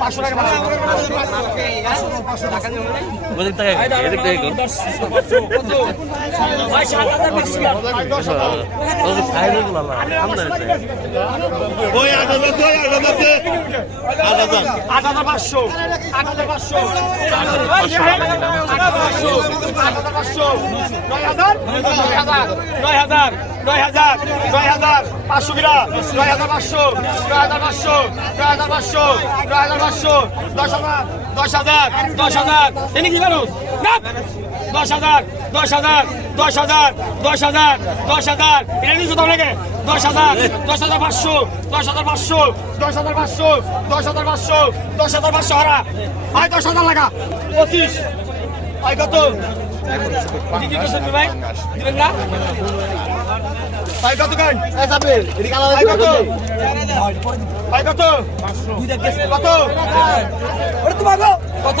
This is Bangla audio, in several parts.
পাঁচশো। টাকা ওদিক থেকে এদিক থেকে আট হাজার পাঁচশো নয় হাজার নয় হাজার নয় হাজার পাঁচশো কিরা নয় হাজার পাঁচশো নয় হাজার পাঁচশো নয় হাজার পাঁচশো নয় হাজার পাঁচশো দশ হাজার দশ হাজার দশ হাজার এনে কি মানুষ দশ হাজার দশ হাজার দশ হাজার দশ হাজার দশ হাজার। এটা নিচু তো দশ হাজার দশ হাজার পাঁচশো দশ হাজার পাঁচশো দশ হাজার পাঁচশো দশ হাজার পাঁচশো দশ হাজার পাঁচশো হারা। ভাই দশ হাজার লাগা। পঁচিশ। কত? করছেন ভাই? দিবেন না? ভাই কত গান ভাই কত? ভাই কত? কত? কত?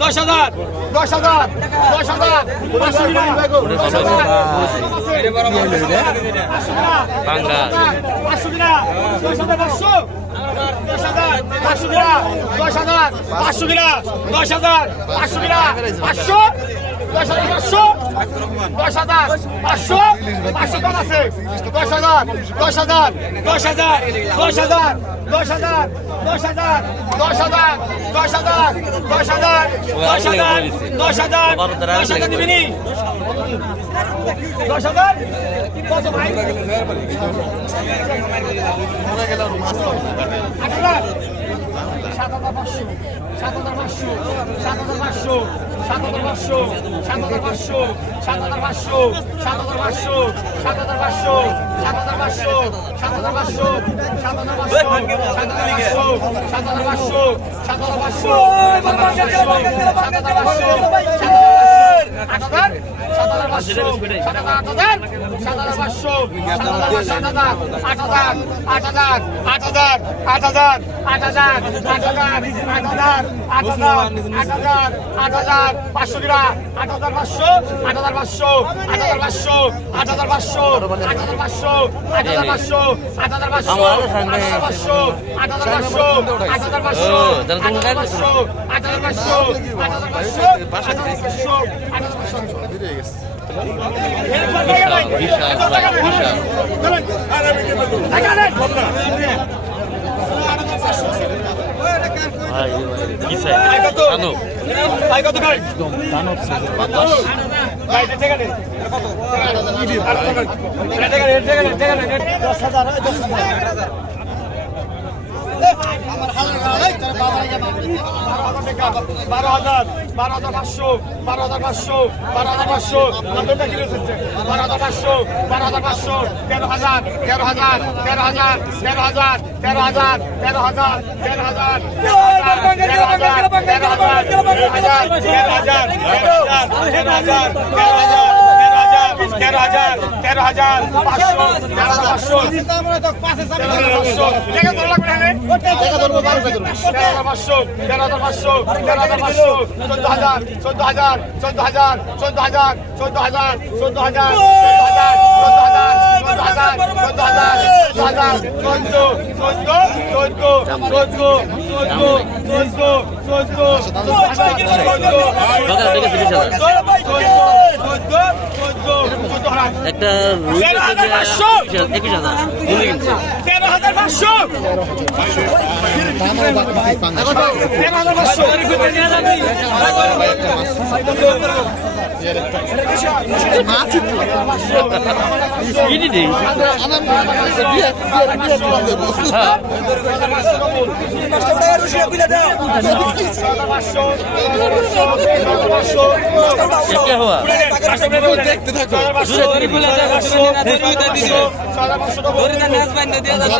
দশ হাজার দশ হাজার দশ হাজার পাঁচশো কিনা দশ হাজার পাঁচশো। কিনা দশ হাজার পাঁচশো দশ হাজার পাঁচশো দশ হাজার পাঁচশো কিনা দশ হাজার পাঁচশো। পাঁচশো দশ হাজার দশ হাজার দশ হাজার দশ হাজার দশ হাজার দশ হাজার দশ হাজার দশ হাজার দশ হাজার দশ হাজার দশ হাজার দশ হাজার দিবিনি দশ হাজার কত ভাই হাজার সাত হাজার পাঁচশো সাত হাজার পাঁচশো সাত হাজার পাঁচশো সাত হাজার পাঁচশো সাত হাজার পাঁচশো সাত হাজার পাঁচশো সাত হাজার পাঁচশো সাত হাজার পাঁচশো সাত হাজার পাঁচশো সাত হাজার পাঁচশো সাত হাজার পাঁচশো সাত হাজার পাঁচশো সাত হাজার পাঁচশো সাত হাজার পাঁচশো আট হাজার সাত হাজার পাঁচশো সাত হাজার আট হাজার সাত হাজার পাঁচশো পাঁচশো কিরা আট হাজার পাঁচশো আট হাজার পাঁচশো আট হাজার পাঁচশো আট হাজার পাঁচশো আট হাজার পাঁচশো আট হাজার পাঁচশো আট হাজার পাঁচশো আট হাজার পাঁচশো আট হাজার পাঁচশো আট হাজার পাঁচশো আট হাজার পাঁচশো আট হাজার পাঁচশো আট হাজার পাঁচশো আট হাজার পাঁচশো আট হাজার পাঁচশো দশ হাজার বারো হাজার বারো হাজার পাঁচশো বারো হাজার পাঁচশো বারো হাজার পাঁচশো নব্বইটা কিলো এসেছে বারো হাজার পাঁচশো বারো হাজার পাঁচশো তেরো হাজার তেরো হাজার তেরো হাজার তেরো হাজার তেরো হাজার তেরো হাজার তেরো হাজার তেরো হাজার তেরো হাজার তেরো হাজার তেরো হাজার তেরো হাজার তেরো হাজার তেরো হাজার তেরো হাজার পাঁচশো পাঁচশো পাঁচশো তেরো হাজার পাঁচশো তেরো হাজার পাঁচশো তেরো হাজার চোদ্দ হাজার চোদ্দ হাজার চোদ্দ হাজার চোদ্দ হাজার চোদ্দ হাজার চোদ্দ হাজার চোদ্দ হাজার চোদ্দ হাজার চোদ্দ হাজার চোদ্দ চোদ্দ চোদ্দ চোদ্দ চোদ্দ চোদ্দ চোদ্দ চোদ্দ চোদ্দ টাকা ঠিক আছে বিশ হাজার একটা রুই তেরো হাজার। দেখতে থাকো এক হাজার দেখতে